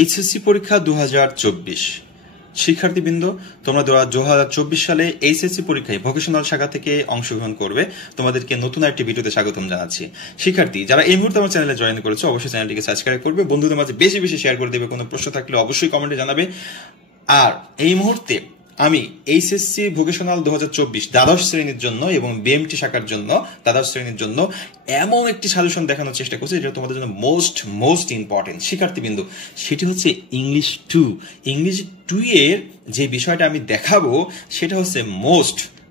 HSC পরীক্ষা 2024 শিক্ষার্থীবৃন্দ, তোমরা 2024 সালে এইচএসসি পরীক্ষায় ভোকেশনাল শাখা থেকে অংশগ্রহণ করবে। তোমাদেরকে নতুন একটি ভিডিওতে স্বাগতম জানাচ্ছি। শিক্ষার্থী যারা এই মুহূর্তে আমার চ্যানেলে জয়েন করেছো, অবশ্যই চ্যানেলটিকে সাবস্ক্রাইব করবে, বন্ধুদের মাঝে বেশি বেশি শেয়ার করে দেবে। কোনো প্রশ্ন থাকলে অবশ্যই কমেন্টে জানাবে। আর এই মুহূর্তে আমি এইচএসসি ভোকেশনাল 2024 দ্বাদশ শ্রেণীর জন্য এবং বিএমটি শাখার জন্য দ্বাদশ শ্রেণীর জন্য এমন একটি সাজেশন দেখানোর চেষ্টা করছি যেটা তোমাদের জন্য মোস্ট ইম্পর্টেন্ট শিক্ষার্থীবৃন্দ। সেটি হচ্ছে ইংলিশ 2। ইংলিশ 2 এর যে বিষয়টা আমি দেখাবো সেটা হচ্ছে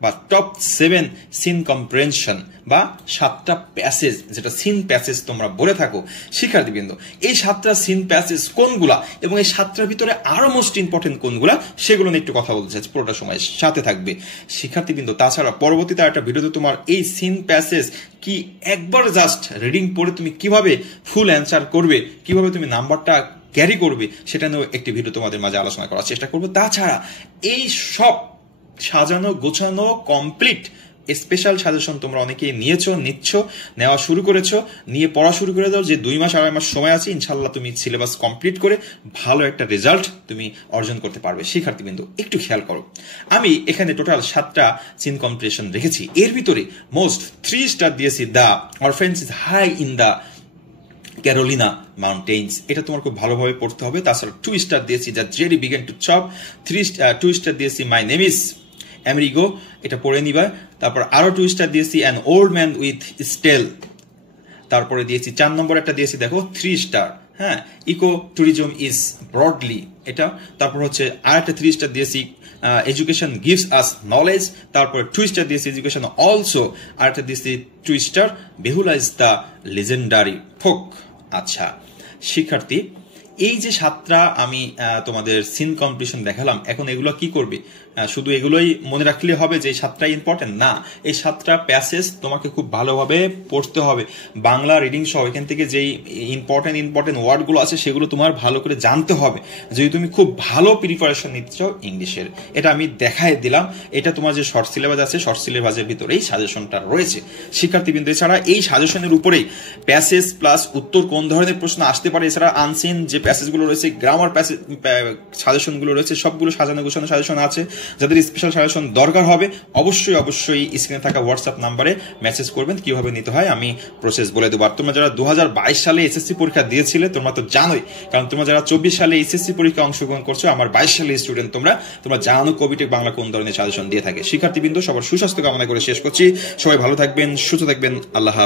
বা টপ 7 সিন কম্প্রেনশন বা 7টা প্যাসেজ, যেটা সিন প্যাসেজ তোমরা বলে থাকো। শিক্ষার্থীবৃন্দ, এই 7টা সিন প্যাসেজ কোনগুলা এবং এই 7টার ভিতরে আরো মোস্ট ইম্পর্টেন্ট কোনগুলা সেগুলো নিয়ে একটু কথা বলতে চাচ্ছি। পুরোটা সময় সাথে থাকবে শিক্ষার্থীবৃন্দ। তাছাড়া পরবর্তীতে একটা ভিডিওতে তোমার এই সিন প্যাসেজ কি একবার জাস্ট রিডিং পড়ে তুমি কিভাবে ফুল অ্যান্সার করবে, কিভাবে তুমি নাম্বারটা ক্যারি করবে, সেটা নিয়েও একটি ভিডিও তোমাদের মাঝে আলোচনা করার চেষ্টা করবো। তাছাড়া এই সব সাজানো গোছানো কমপ্লিট স্পেশাল সাজেশন তোমরা অনেকেই নিচ্ছ, নেওয়া শুরু করেছো, নিয়ে পড়া শুরু করে দাও। যে 2 মাস 2.5 মাস সময় আছে, ইনশাল্লাহ তুমি সিলেবাস কমপ্লিট করে ভালো একটা রেজাল্ট তুমি অর্জন করতে পারবে। শিক্ষার্থীবৃন্দ, একটু খেয়াল করো, আমি এখানে টোটাল 7টা সিন কম্প্রেশন রেখেছি। এর ভিতরে 3 স্টার দিয়েছি the orphans is high in the Carolina mountains, এটা তোমার খুব ভালোভাবে পড়তে হবে। তাছাড়া 2 স্টার দিয়েছি the Jerry begin to chop. 2 star দিয়েছি মাই নেম ইজ আমেরিগো, এটা পড়ে নিবা। তারপর আরো 2 স্টার দিয়েছি অ্যান ওল্ড ম্যান উইথ স্টেল। তারপরে দিয়েছি 4 নম্বর একটা দিয়েছি দেখো 3 স্টার, হ্যাঁ, ইকো ট্যুরিজম ইজ ব্রডলি, এটা। তারপর হচ্ছে আরেকটা 3 স্টার দিয়েছি এডুকেশন গিভস আস নলেজ। তারপর 2 স্টার দিয়েছি এডুকেশন অলসো। আরেকটা দিয়েছি 2 star Behula is the legendary folk. আচ্ছা শিক্ষার্থী, এই যে 7টা আমি তোমাদের সিন কম্পিটিশন দেখালাম, এখন এগুলো কি করবে? শুধু এগুলোই মনে রাখলে হবে যে 7টাই ইম্পর্টেন্ট? না, এই 7টা প্যাসেজ তোমাকে খুব ভালোভাবে পড়তে হবে। বাংলা রিডিং সহ এখান থেকে যেই ইম্পর্টেন্ট ওয়ার্ডগুলো আছে সেগুলো তোমার ভালো করে জানতে হবে, যদি তুমি খুব ভালো প্রিপারেশন নিতে চাও ইংলিশের। এটা আমি দেখাই দিলাম। এটা তোমার যে শর্ট সিলেবাস আছে, শর্ট সিলেবাসের ভিতরেই সাজেশনটা রয়েছে। শিক্ষার্থীবৃন্দ, এছাড়া এই সাজেশনের উপরেই প্যাসেজ প্লাস উত্তর কোন ধরনের প্রশ্ন আসতে পারে, এছাড়া আনসিন যে প্যাসেজগুলো রয়েছে, গ্রামার প্যাসেজ সাজেশনগুলো রয়েছে, সবগুলো সাজানো গোছানো সাজেশন আছে। যাদের স্পেশাল সাজেশন দরকার হবে অবশ্যই স্ক্রিনে থাকা হোয়াটসঅ্যাপ নাম্বারে মেসেজ করবেন, কিভাবে নিতে হয় আমি প্রসেস বলে দেবো। আর তোমরা যারা 2022 সালে এসএসসি পরীক্ষা দিয়েছিলে তোমরা তো জানোই, কারণ তোমরা যারা 24 সালে এসএসসি পরীক্ষা অংশগ্রহণ করছো, আমার 22 সালে স্টুডেন্ট, তোমরা জানো কবিটেক বাংলা কোন ধরনের সাজেশন দিয়ে থাকে। শিক্ষার্থীবৃন্দ, সবার সুস্বাস্থ্য কামনা করে শেষ করছি। সবাই ভালো থাকবেন, সুস্থ থাকবেন। আল্লাহ হাফেজ।